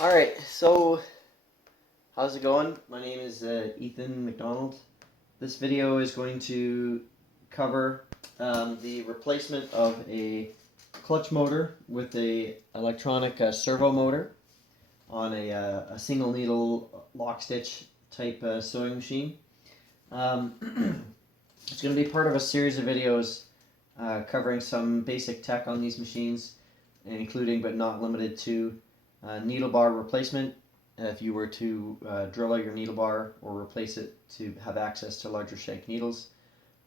Alright, so how's it going? My name is Ethan McDonald. This video is going to cover the replacement of a clutch motor with a electronic servo motor on a single needle lock stitch type sewing machine. It's going to be part of a series of videos covering some basic tech on these machines, including but not limited to needle bar replacement, if you were to drill out your needle bar or replace it to have access to larger shank needles.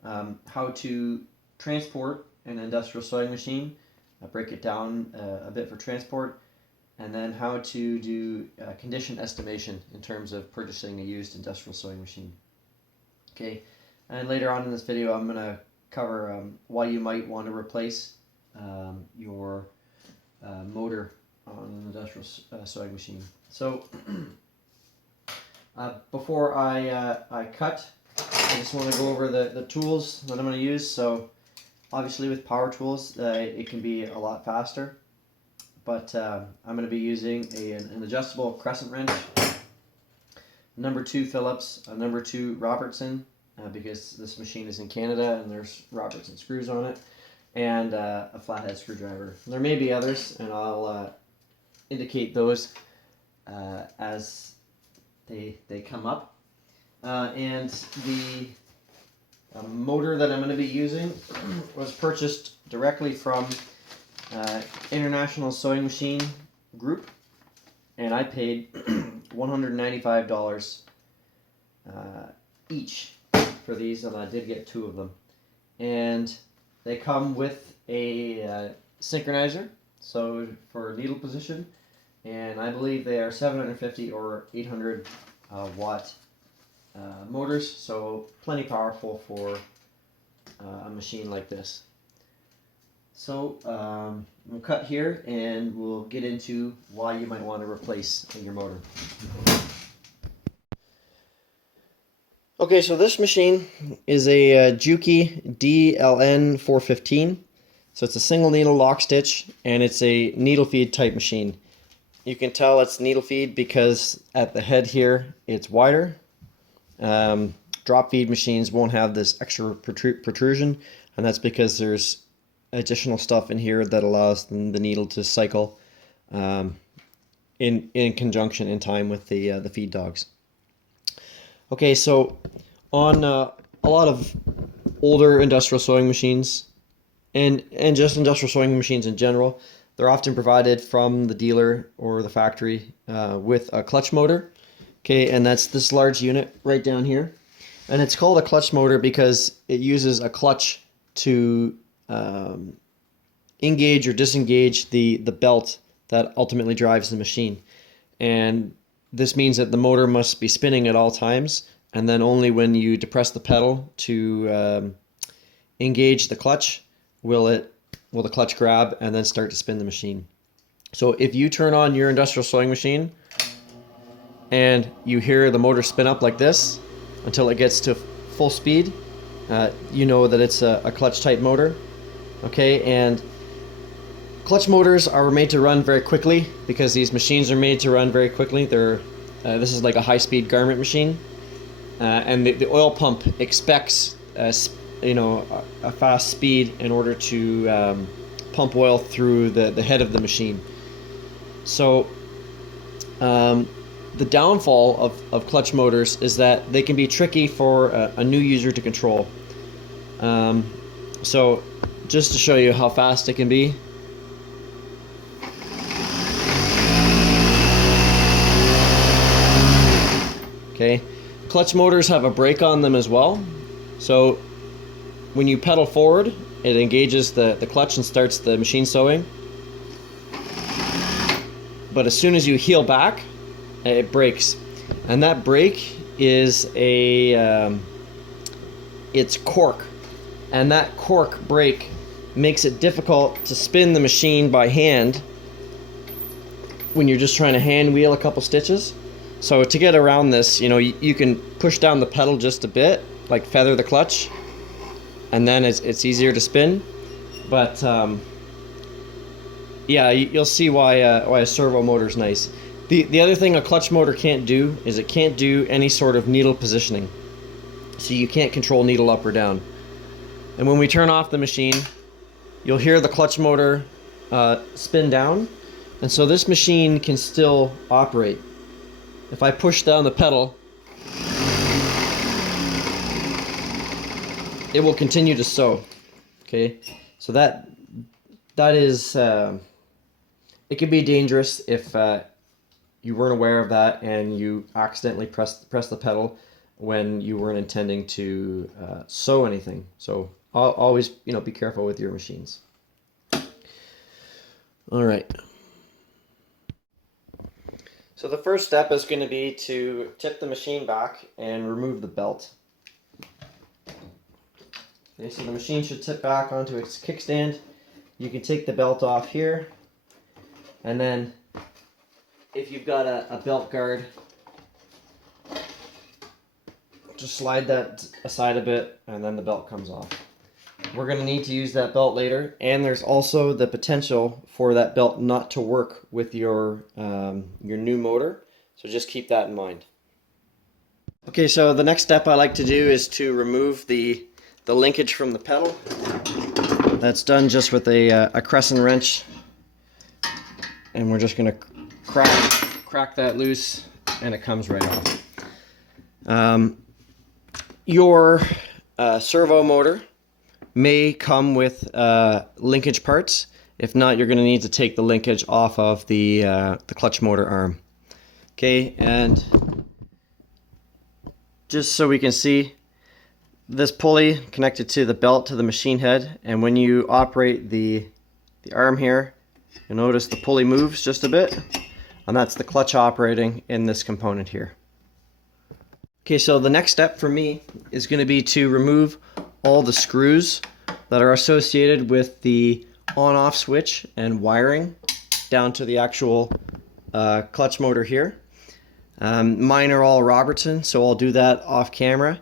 How to transport an industrial sewing machine, break it down a bit for transport, and then how to do condition estimation in terms of purchasing a used industrial sewing machine. Okay, and later on in this video I'm going to cover why you might want to replace your motor on an industrial sewing machine. So before I cut, I just want to go over the tools that I'm going to use. So obviously with power tools it can be a lot faster, but I'm going to be using an adjustable crescent wrench, number 2 Phillips, a number 2 Robertson, because this machine is in Canada and there's Robertson screws on it, and a flathead screwdriver. There may be others, and I'll indicate those as they come up. And the motor that I'm going to be using was purchased directly from International Sewing Machine Group, and I paid $195 each for these, and I did get 2 of them. And they come with a synchronizer, so for needle position, and I believe they are 750 or 800 watt motors, so plenty powerful for a machine like this. So we'll cut here and we'll get into why you might want to replace your motor. Okay, so this machine is a Juki DLN-415. So it's a single needle lock stitch, and it's a needle feed type machine. You can tell it's needle feed because at the head here it's wider. Drop feed machines won't have this extra protrusion, and that's because there's additional stuff in here that allows the needle to cycle in conjunction in time with the feed dogs. Okay, so on a lot of older industrial sewing machines, and just industrial sewing machines in general, they're often provided from the dealer or the factory with a clutch motor. Okay, and that's this large unit right down here. And it's called a clutch motor because it uses a clutch to engage or disengage the belt that ultimately drives the machine. And this means that the motor must be spinning at all times, and then only when you depress the pedal to engage the clutch will the clutch grab and then start to spin the machine. So if you turn on your industrial sewing machine and you hear the motor spin up like this until it gets to full speed, you know that it's a clutch type motor. Okay, and clutch motors are made to run very quickly because these machines are made to run very quickly. This is like a high-speed garment machine, and the oil pump expects a fast speed in order to pump oil through the head of the machine. So the downfall of clutch motors is that they can be tricky for a new user to control. So just to show you how fast it can be, okay, clutch motors have a brake on them as well. So when you pedal forward, it engages the clutch and starts the machine sewing. But as soon as you heel back, it brakes. And that brake is it's cork. And that cork brake makes it difficult to spin the machine by hand when you're just trying to hand wheel a couple stitches. So to get around this, you can push down the pedal just a bit, like feather the clutch, and then it's easier to spin. But yeah, you'll see why a servo motor is nice. The other thing a clutch motor can't do is it can't do any sort of needle positioning. So you can't control needle up or down. And when we turn off the machine, you'll hear the clutch motor spin down. And so this machine can still operate. If I push down the pedal, it will continue to sew. Okay, so that is it can be dangerous if you weren't aware of that and you accidentally press the pedal when you weren't intending to sew anything. So always, be careful with your machines. All right. So the first step is going to be to tip the machine back and remove the belt. Okay, so the machine should tip back onto its kickstand. You can take the belt off here, and then if you've got a belt guard, just slide that aside a bit and then the belt comes off. We're going to need to use that belt later, and there's also the potential for that belt not to work with your new motor, so just keep that in mind. Okay, so the next step I like to do is to remove the linkage from the pedal. That's done just with a crescent wrench, and we're just going to crack that loose, and it comes right off. Your servo motor may come with linkage parts. If not, you're going to need to take the linkage off of the clutch motor arm. Okay, and just so we can see, this pulley connected to the belt to the machine head, and when you operate the arm here, you'll notice the pulley moves just a bit, and that's the clutch operating in this component here. Okay, so the next step for me is going to be to remove all the screws that are associated with the on-off switch and wiring down to the actual clutch motor here. Mine are all Robertson, so I'll do that off camera,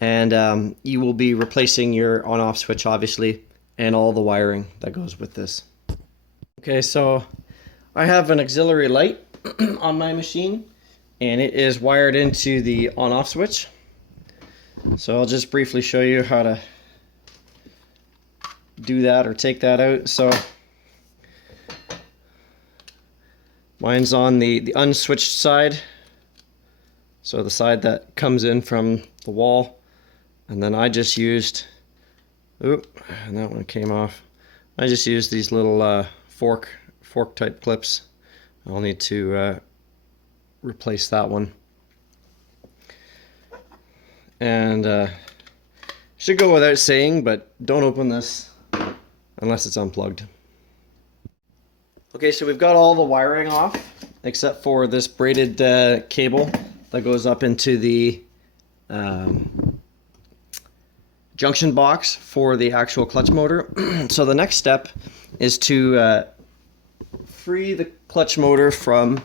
and you will be replacing your on-off switch obviously and all the wiring that goes with this. Okay, so I have an auxiliary light on my machine, and it is wired into the on-off switch. So I'll just briefly show you how to do that or take that out. So mine's on the unswitched side, so the side that comes in from the wall, and then I just used, and that one came off. I just used these little fork type clips. I'll need to replace that one, and should go without saying, but don't open this unless it's unplugged. Okay, so we've got all the wiring off except for this braided cable that goes up into the junction box for the actual clutch motor. So the next step is to free the clutch motor from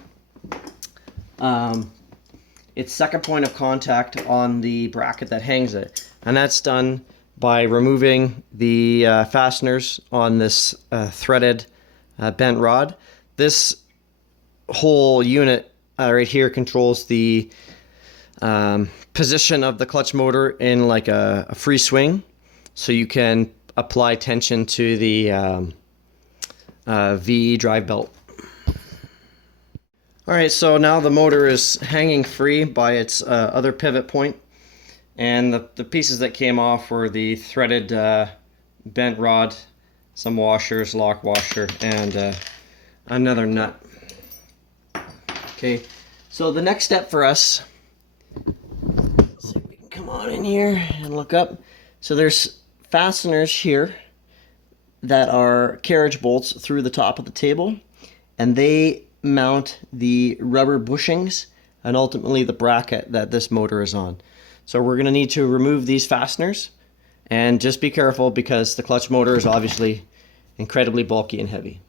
its second point of contact on the bracket that hangs it, and that's done by removing the fasteners on this threaded bent rod. This whole unit right here controls the position of the clutch motor in like a free swing, so you can apply tension to the VE drive belt. Alright, so now the motor is hanging free by its other pivot point, and the pieces that came off were the threaded bent rod, some washers, lock washer, and another nut. Okay, so the next step for us, let's see if we can come on in here and look up. So there's fasteners here that are carriage bolts through the top of the table, and they mount the rubber bushings and ultimately the bracket that this motor is on. So we're going to need to remove these fasteners, and just be careful because the clutch motor is obviously incredibly bulky and heavy.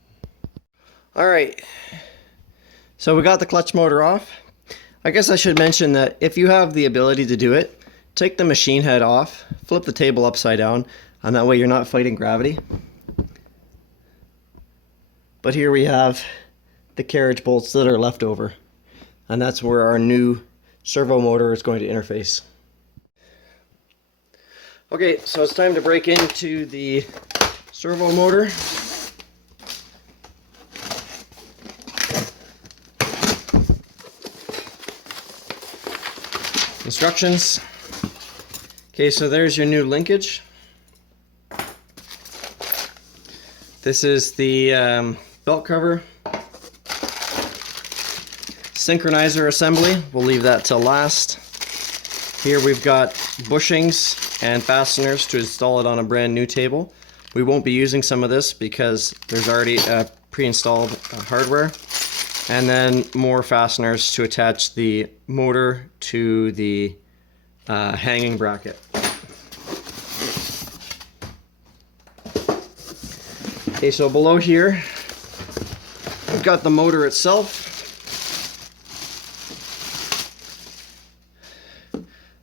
Alright, so we got the clutch motor off. I guess I should mention that if you have the ability to do it, take the machine head off, flip the table upside down, and that way you're not fighting gravity. But here we have the carriage bolts that are left over and that's where our new servo motor is going to interface. Okay, so it's time to break into the servo motor. Instructions. Okay, so there's your new linkage. This is the belt cover. Synchronizer assembly, we'll leave that till last. Here we've got bushings and fasteners to install it on a brand new table. We won't be using some of this because there's already pre-installed hardware. And then more fasteners to attach the motor to the hanging bracket. Okay, so below here we've got the motor itself.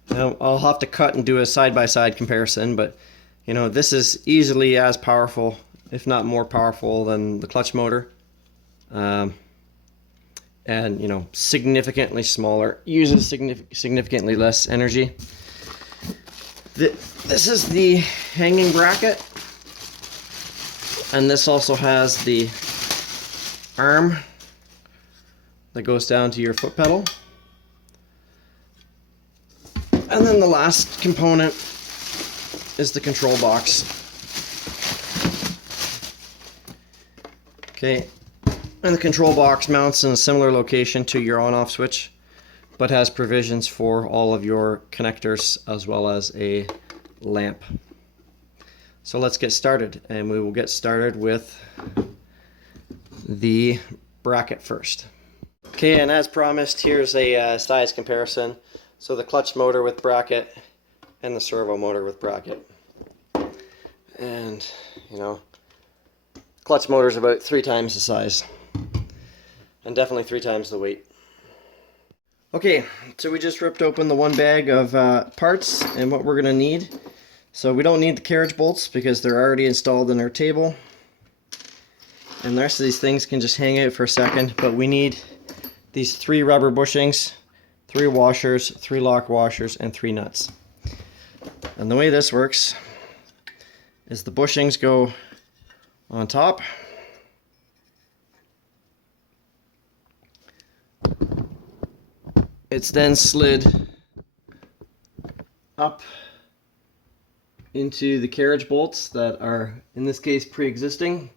Now, I'll have to cut and do a side-by-side comparison, but you know, this is easily as powerful, if not more powerful, than the clutch motor. And you know, significantly smaller, uses significantly less energy. This is the hanging bracket, and this also has the arm that goes down to your foot pedal. And then the last component is the control box. Okay. And the control box mounts in a similar location to your on-off switch, but has provisions for all of your connectors as well as a lamp. So let's get started, and we will get started with the bracket first. Okay, and as promised, here's a size comparison. So the clutch motor with bracket and the servo motor with bracket. And, you know, clutch motor is about 3 times the size. And definitely 3 times the weight. Okay, so we just ripped open the one bag of parts and what we're going to need. So we don't need the carriage bolts because they're already installed in our table. And the rest of these things can just hang out for a second. But we need these 3 rubber bushings, 3 washers, 3 lock washers, and 3 nuts. And the way this works is the bushings go on top. It's then slid up into the carriage bolts that are, in this case, pre-existing.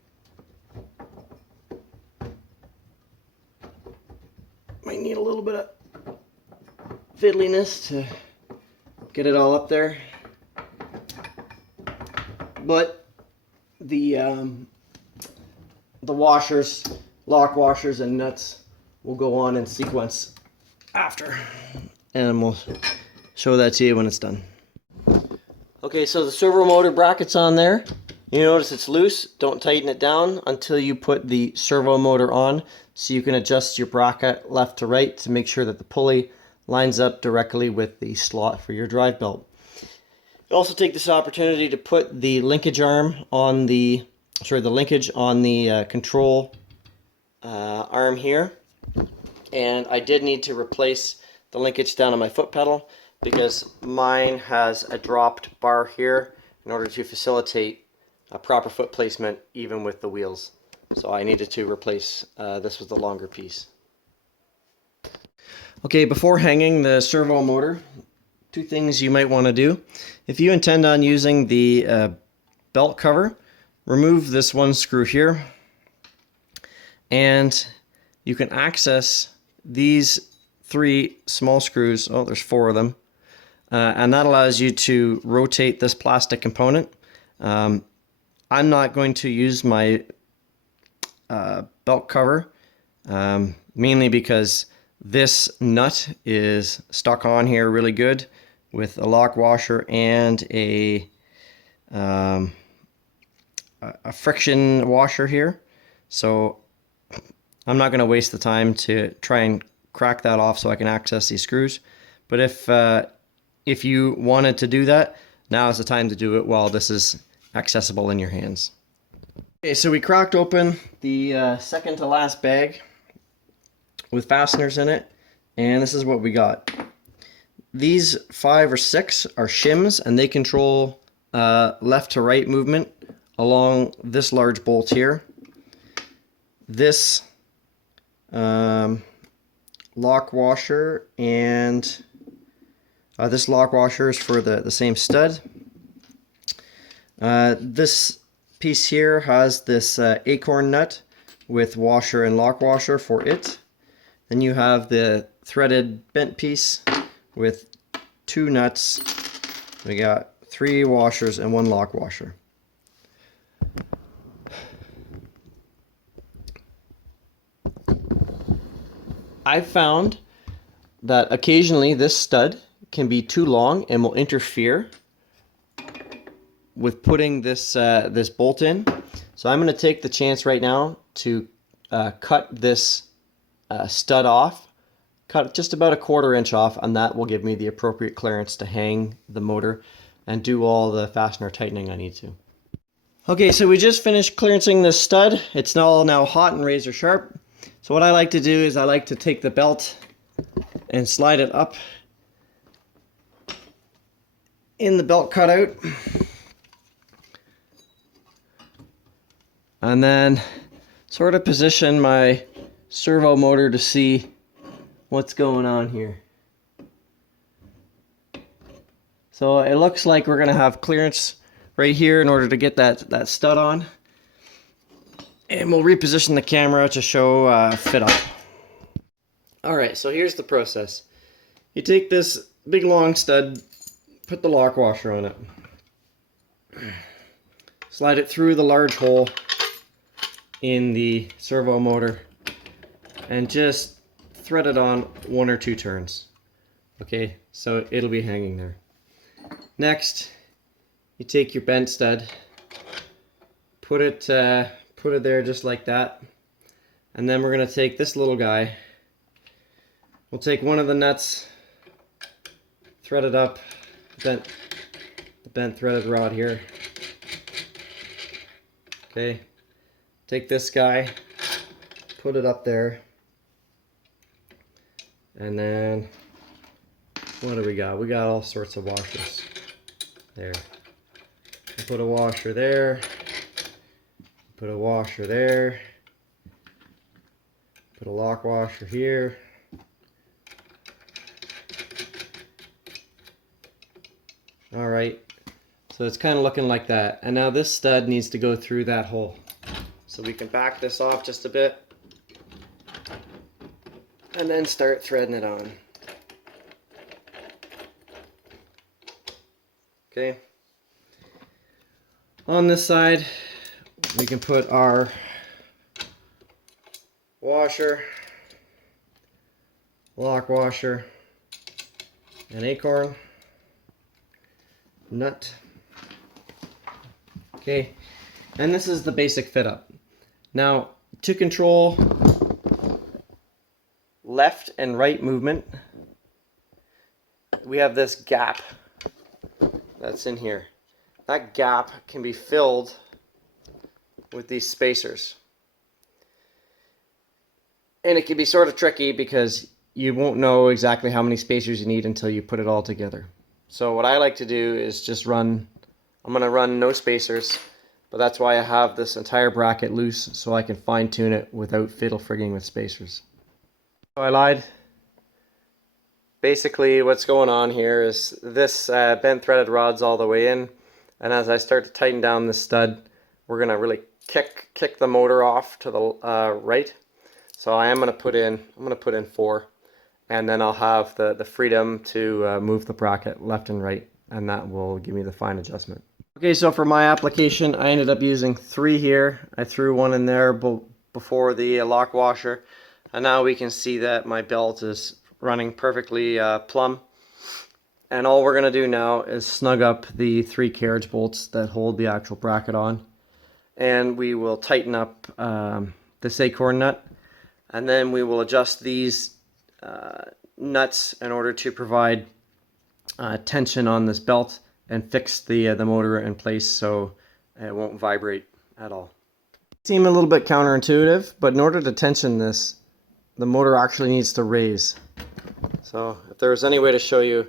Might need a little bit of fiddliness to get it all up there. But the washers, lock washers, and nuts will go on in sequence after, and we'll show that to you when it's done. Okay, so the servo motor bracket's on there. You notice it's loose. Don't tighten it down until you put the servo motor on, so you can adjust your bracket left to right to make sure that the pulley lines up directly with the slot for your drive belt. You also take this opportunity to put the linkage arm on the linkage on the control arm here. And I did need to replace the linkage down on my foot pedal because mine has a dropped bar here in order to facilitate a proper foot placement even with the wheels. So I needed to replace this with the longer piece. Okay, before hanging the servo motor, 2 things you might want to do. If you intend on using the belt cover, remove this one screw here, and you can access these 3 small screws. Oh, there's 4 of them. And that allows you to rotate this plastic component. I'm not going to use my belt cover, mainly because this nut is stuck on here really good with a lock washer and a friction washer here. So I'm not going to waste the time to try and crack that off so I can access these screws. But if you wanted to do that, now is the time to do it while this is accessible in your hands. Okay, so we cracked open the second to last bag with fasteners in it. And this is what we got. These 5 or 6 are shims, and they control left to right movement along this large bolt here. This lock washer, and this lock washer is for the same stud. This piece here has this acorn nut with washer and lock washer for it. Then you have the threaded bent piece with 2 nuts. We got 3 washers and 1 lock washer. I've found that occasionally this stud can be too long and will interfere with putting this this bolt in. So I'm going to take the chance right now to cut this stud off, cut just about a 1/4 inch off, and that will give me the appropriate clearance to hang the motor and do all the fastener tightening I need to. Okay, so we just finished clearancing this stud. It's all now hot and razor sharp. So what I like to do is I like to take the belt and slide it up in the belt cutout, and then sort of position my servo motor to see what's going on here. So it looks like we're going to have clearance right here in order to get that stud on. And we'll reposition the camera to show fit up. Alright, so here's the process. You take this big long stud, put the lock washer on it. Slide it through the large hole in the servo motor and just thread it on 1 or 2 turns. Okay, so it'll be hanging there. Next, you take your bent stud, put it there just like that, and then we're going to take this little guy. We'll take one of the nuts, thread it up, the bent threaded rod here. Okay, take this guy, put it up there, and then what do we got? We got all sorts of washers. There. Put a washer there. Put a washer there. Put a lock washer here. Alright, so it's kind of looking like that. And now this stud needs to go through that hole. So we can back this off just a bit and then start threading it on. Okay. On this side, we can put our washer, lock washer, an acorn nut. Okay, and this is the basic fit up. Now, to control left and right movement, we have this gap that's in here. That gap can be filled with these spacers. And it can be sort of tricky because you won't know exactly how many spacers you need until you put it all together. So what I like to do is just I'm going to run no spacers, but that's why I have this entire bracket loose so I can fine tune it without fiddle frigging with spacers. So I lied. Basically what's going on here is this bent threaded rod's all the way in, and as I start to tighten down this stud, we're going to really kick the motor off to the right. So I'm going to put in 4, and then I'll have the freedom to move the bracket left and right, and that will give me the fine adjustment. Okay, so for my application, I ended up using 3 here. I threw 1 in there before the lock washer, and now we can see that my belt is running perfectly plumb. And all we're going to do now is snug up the 3 carriage bolts that hold the actual bracket on, and we will tighten up this acorn nut, and then we will adjust these nuts in order to provide tension on this belt and fix the motor in place so it won't vibrate at all. It seems a little bit counterintuitive, but in order to tension this, the motor actually needs to raise. So if there was any way to show you,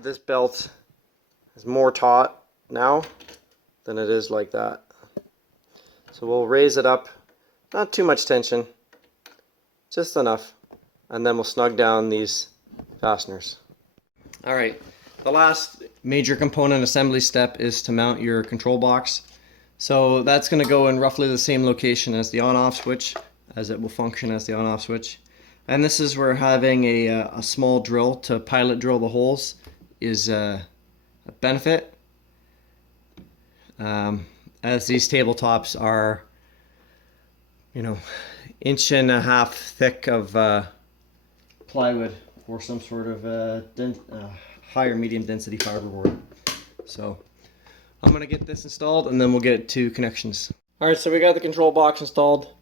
this belt is more taut now than it is like that. So we'll raise it up, not too much tension, just enough, and then we'll snug down these fasteners. Alright, the last major component assembly step is to mount your control box. So that's going to go in roughly the same location as the on-off switch, as it will function as the on-off switch. And this is where having a small drill to pilot drill the holes is a benefit, as these tabletops are, you know, 1.5 inches thick of plywood or some sort of higher medium density fiberboard. So I'm going to get this installed and then we'll get to connections. Alright, so we got the control box installed.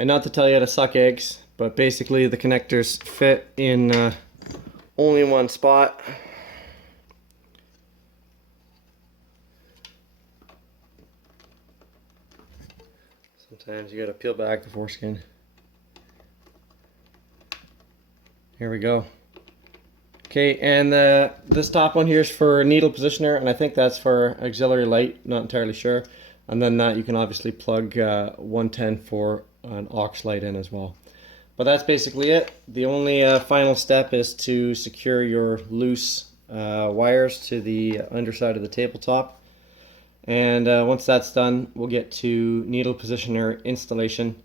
And not to tell you how to suck eggs, but basically the connectors fit in only one spot. Sometimes you gotta peel back the foreskin. Here we go. Okay, and this top one here is for needle positioner, and I think that's for auxiliary light, not entirely sure. And then that you can obviously plug 110 for an aux light in as well. But that's basically it. The only final step is to secure your loose wires to the underside of the tabletop. And once that's done, we'll get to needle positioner installation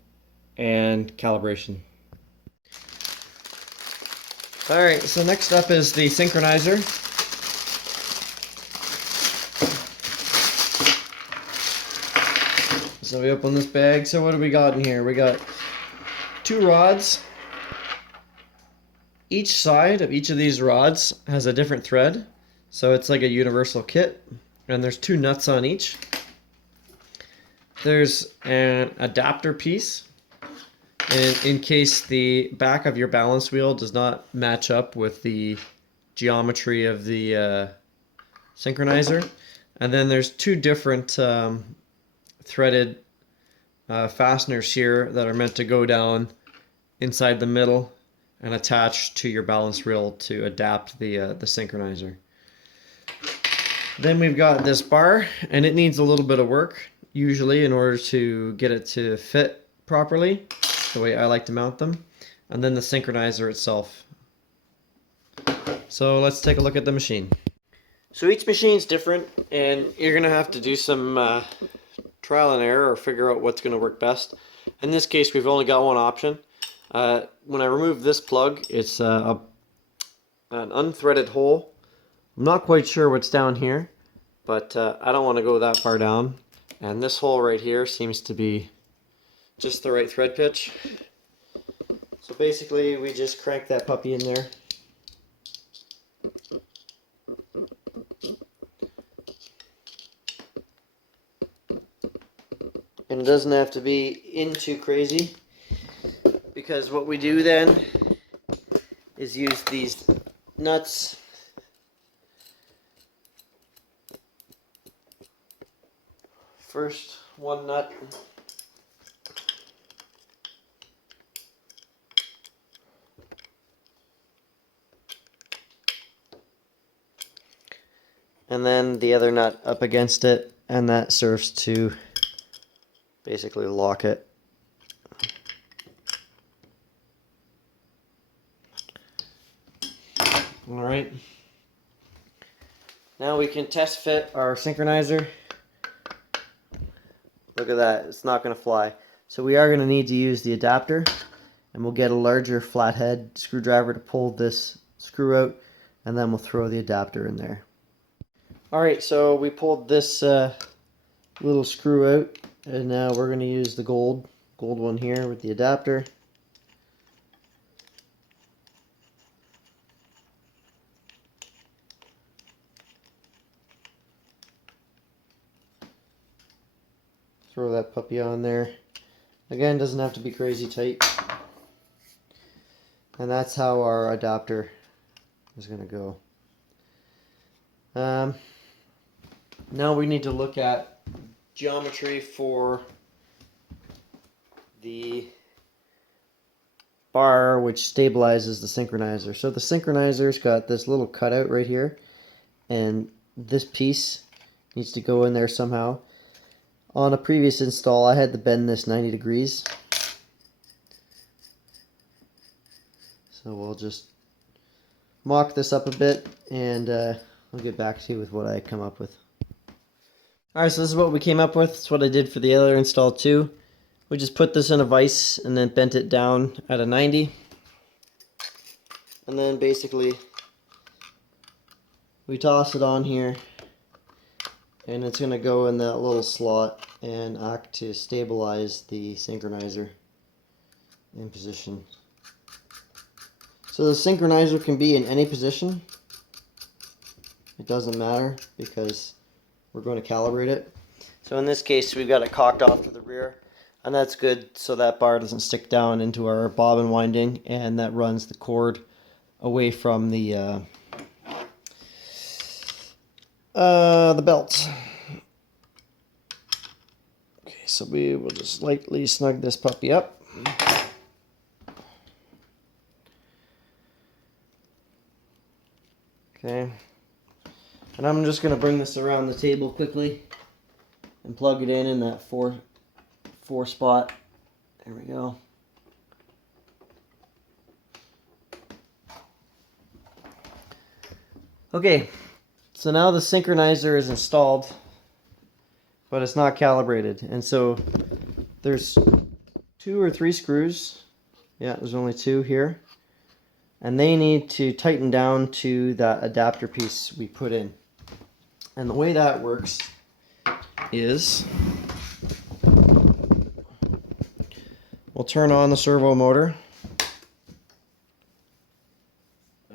and calibration. Alright, so next up is the synchronizer. So we open this bag. So what do we got in here? We got 2 rods. Each side of each of these rods has a different thread. So it's like a universal kit. And there's 2 nuts on each. There's an adapter piece in case the back of your balance wheel does not match up with the geometry of the synchronizer. And then there's 2 different threaded fasteners here that are meant to go down inside the middle and attach to your balance wheel to adapt the synchronizer. Then we've got this bar, and it needs a little bit of work usually in order to get it to fit properly the way I like to mount them, and then the synchronizer itself. So let's take a look at the machine. So each machine's different, and you're gonna have to do some trial and error or figure out what's gonna work best. In this case, we've only got one option. When I remove this plug, it's an unthreaded hole. I'm not quite sure what's down here, but I don't want to go that far down. And this hole right here seems to be just the right thread pitch. So basically we just crank that puppy in there. And it doesn't have to be in too crazy, because what we do then is use these nuts first. One nut, and then the other nut up against it, and that serves to basically lock it. Alright, now we can test fit our synchronizer. Look at that, it's not going to fly. So we are going to need to use the adapter, and we'll get a larger flathead screwdriver to pull this screw out, and then we'll throw the adapter in there. Alright, so we pulled this little screw out, and now we're going to use the gold one here with the adapter. Throw that puppy on there. Again, doesn't have to be crazy tight. And that's how our adapter is going to go. Now we need to look at geometry for the bar which stabilizes the synchronizer. So the synchronizer's got this little cutout right here, and this piece needs to go in there somehow. On a previous install, I had to bend this 90 degrees. So we'll just mock this up a bit, and I'll get back to you with what I come up with. Alright, so this is what we came up with. It's what I did for the other install too. We just put this in a vise and then bent it down at a 90. And then basically we toss it on here, and it's going to go in that little slot and act to stabilize the synchronizer in position. So the synchronizer can be in any position. It doesn't matter because we're going to calibrate it. So in this case, we've got it cocked off to the rear, and that's good so that bar doesn't stick down into our bobbin winding, and that runs the cord away from the belt. Okay, so we will just lightly snug this puppy up. Okay, and I'm just going to bring this around the table quickly and plug it in that four spot. There we go. Okay, so now the synchronizer is installed, but it's not calibrated, and so there's 2 or 3 screws. Yeah, there's only 2 here. And they need to tighten down to that adapter piece we put in. And the way that works is we'll turn on the servo motor.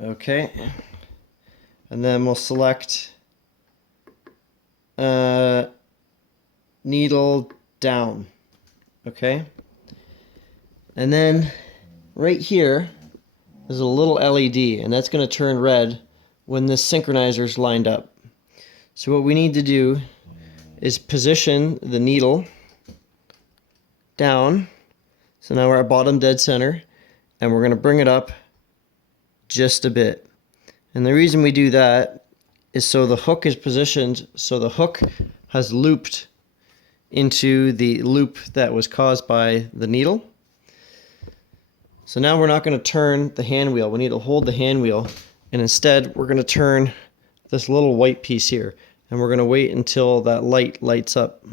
Okay. And then we'll select needle down. Okay. And then right here, there's a little LED, and that's going to turn red when this synchronizer is lined up. So what we need to do is position the needle down. So now we're at bottom dead center, and we're going to bring it up just a bit. And the reason we do that is so the hook is positioned so the hook has looped into the loop that was caused by the needle. So now we're not going to turn the hand wheel. We need to hold the hand wheel, and instead we're going to turn this little white piece here, and we're going to wait until that light lights up.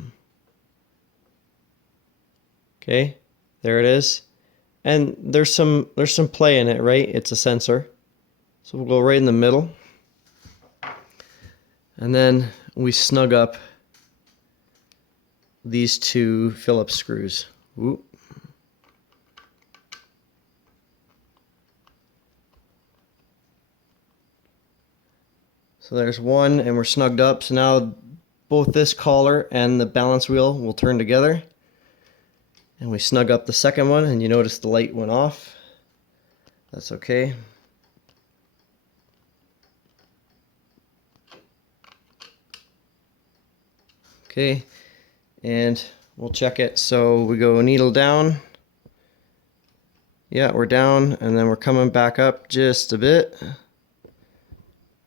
Okay, there it is. And there's some play in it, right? It's a sensor. So we'll go right in the middle, and then we snug up these 2 Phillips screws. Ooh. So there's one, and we're snugged up. So now both this collar and the balance wheel will turn together. And we snug up the second one, and you notice the light went off. That's okay. Okay, and we'll check it. So we go needle down. Yeah, we're down, and then we're coming back up just a bit.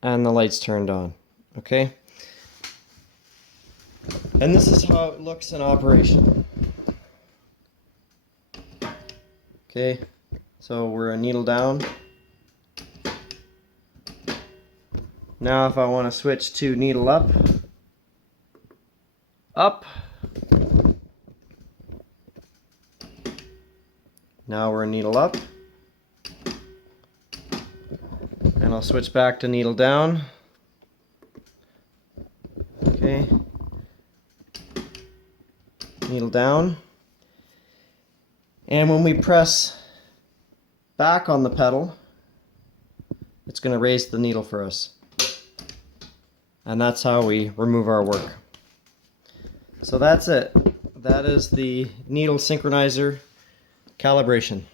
And the light's turned on. Okay, and this is how it looks in operation. Okay, so we're a needle down. Now if I want to switch to needle up, now we're a needle up. And I'll switch back to needle down. Okay. Needle down. And when we press back on the pedal, it's going to raise the needle for us. And that's how we remove our work. So that's it. That is the needle synchronizer calibration.